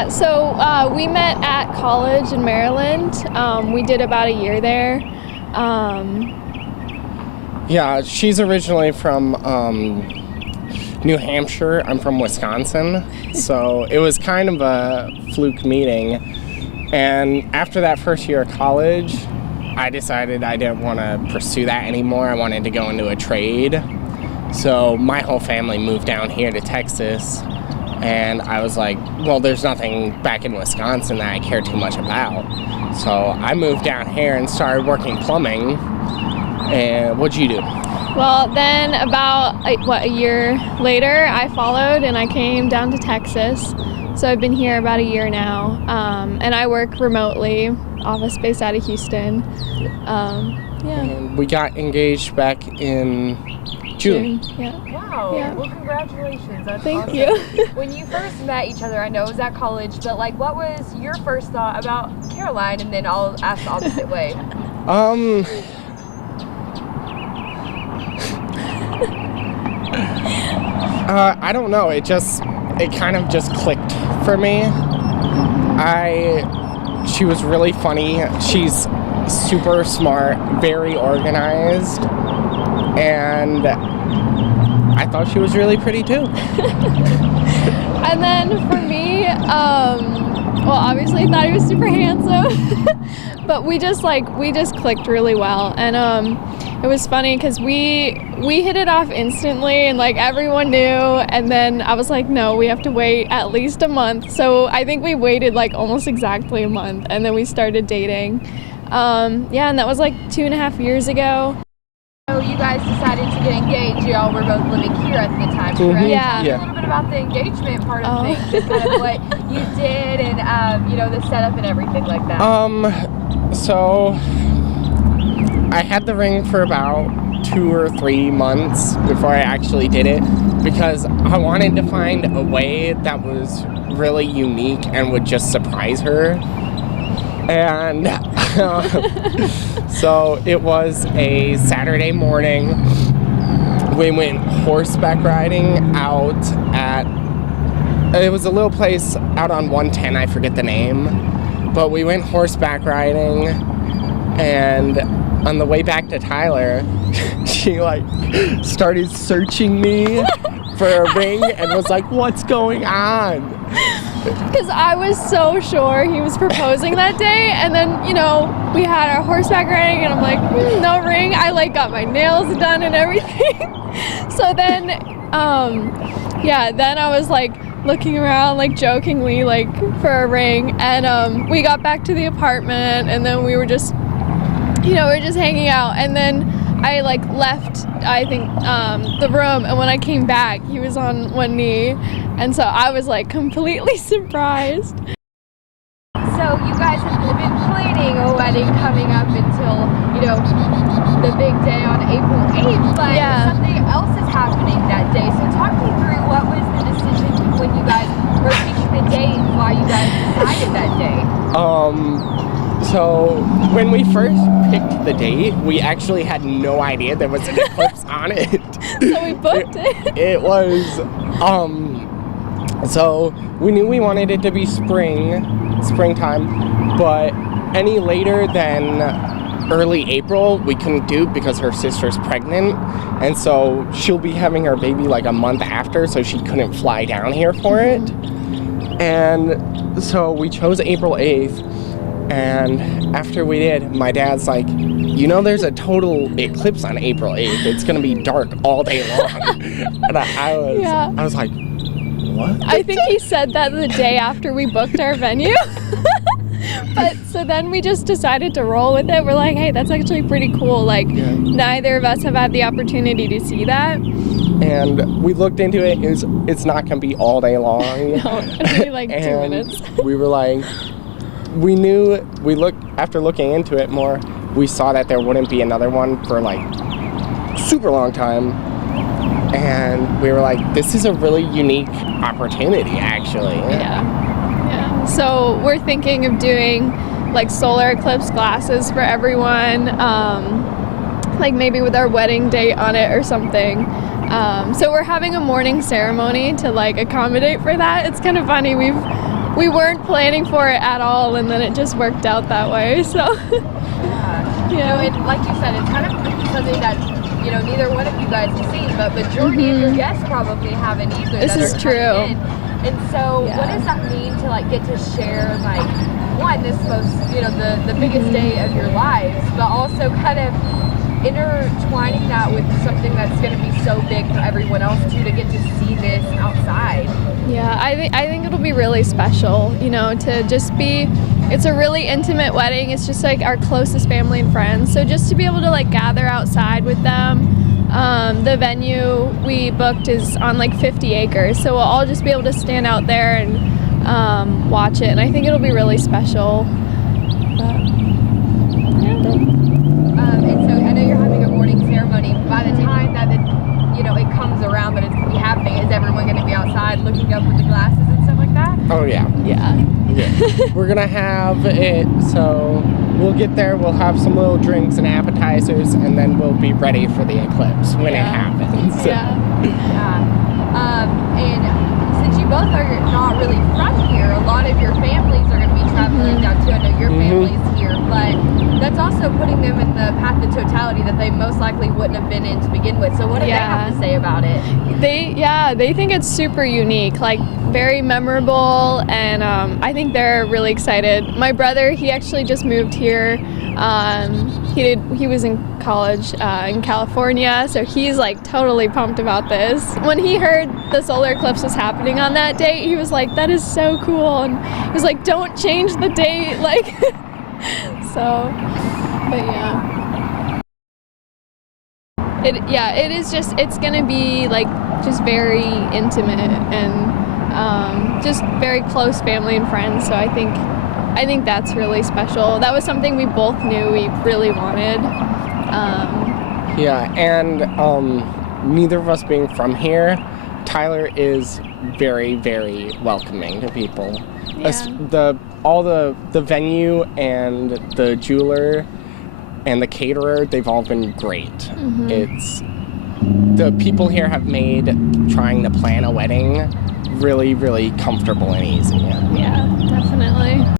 Yeah, so we met at college in Maryland. We did about a year there. Yeah, she's originally from New Hampshire. I'm from Wisconsin. So it was kind of a fluke meeting. And after that first year of college, I decided I didn't want to pursue that anymore. I wanted to go into a trade. So my whole family moved down here to Texas. And I was like, well, there's nothing back in Wisconsin that I care too much about. So I moved down here and started working plumbing. And what'd you do? Well, then about, a year later, I followed and I came down to Texas. So I've been here about a year now. And I work remotely, office based out of Houston. And we got engaged back in June. Yeah. Wow. Yeah. Well, congratulations. That's Thank awesome. you. When you first met each other, I know it was at college, but like, what was your first thought about Caroline? And then I'll ask the opposite way. I don't know. It kind of just clicked for me. She was really funny. She's super smart, very organized, and I thought she was really pretty too. And then for me, well, obviously I thought he was super handsome, but we just clicked really well. And it was funny because we hit it off instantly, and like everyone knew. And then I was like, no, we have to wait at least a month. So I think we waited like almost exactly a month, and then we started dating. And that was like 2.5 years ago. So you guys decided to get engaged. You all were both living here at the time, correct? Yeah. Tell me a little bit about the engagement part of things, and kind of what you did, and the setup and everything like that. So I had the ring for about 2 or 3 months before I actually did it, because I wanted to find a way that was really unique and would just surprise her. And so it was a Saturday morning. We went horseback riding it was a little place out on 110, I forget the name. But we went horseback riding, and on the way back to Tyler, she started searching me for a ring and was like, what's going on? Because I was so sure he was proposing that day, and then, we had our horseback riding, and I'm like, no ring. I got my nails done and everything. So then, then I was looking around jokingly for a ring, and we got back to the apartment, and then we were just, we were just hanging out, and then I left, I think, the room, and when I came back, he was on one knee, and so I was completely surprised. So you guys have been planning a wedding coming up until, the big day on April 8th, but something else is happening that day. So talk me through what was the decision when you guys were picking the date and why you guys decided that day. So when we first picked the date, we actually had no idea there was an eclipse on it. So we booked it. It was, so we knew we wanted it to be springtime, but any later than early April we couldn't do because her sister's pregnant, and so she'll be having her baby a month after, so she couldn't fly down here for it. And so we chose April 8th. And after we did, my dad's like, there's a total eclipse on April 8th. It's going to be dark all day long. And I was like, what? I think he said that the day after we booked our venue. But so then we just decided to roll with it. We're like, hey, that's actually pretty cool. Neither of us have had the opportunity to see that. And we looked into it. It's not going to be all day long. No, it's going to be 2 minutes. We were after looking into it more, we saw that there wouldn't be another one for super long time, and we were like, this is a really unique opportunity, actually. Yeah. So we're thinking of doing solar eclipse glasses for everyone, maybe with our wedding date on it or something. So we're having a morning ceremony to accommodate for that. It's kind of funny. we weren't planning for it at all, and then it just worked out that way. So You know, and like you said, it's kind of something that, you know, neither one of you guys have seen, but majority of your guests probably haven't either. This is true. And so what does that mean to like get to share like one, this most, you know, the biggest day of your lives, but also kind of intertwining that with something that's going to be so big for everyone else too, to get to see this outside. Yeah, I think it'll be really special, you know, to just be, it's a really intimate wedding. It's just like our closest family and friends. So just to be able to like gather outside with them. The venue we booked is on like 50 acres. So we'll all just be able to stand out there and watch it. And I think it'll be really special. But, and so I know you're having a morning ceremony. By the time that it comes around that it's going to be happening, is everyone going to be outside looking up with the glasses and stuff like that? Oh yeah. Yeah. We're gonna have it, so we'll get there, we'll have some little drinks and appetizers, and then we'll be ready for the eclipse when it happens. Yeah. And since you both are not really from here, a lot of your families are going to be traveling down too. I know your family's here, but that's also putting them in the path of totality that they most likely wouldn't have been in to begin with. So what do they have to say about it? They think it's super unique, like very memorable, and I think they're really excited. My brother, he actually just moved here. He was in college in California, so he's like totally pumped about this. When he heard the solar eclipse was happening on that date, he was like, "That is so cool," and he was like, "Don't change the date," like. So, but yeah. It is just, it's gonna be like just very intimate and just very close family and friends. So I think that's really special. That was something we both knew we really wanted. Yeah, and neither of us being from here, Tyler is very, very welcoming to people. Yeah. All the venue and the jeweler and the caterer, they've all been great. It's the people here have made trying to plan a wedding really, really comfortable and easy. Yeah, definitely.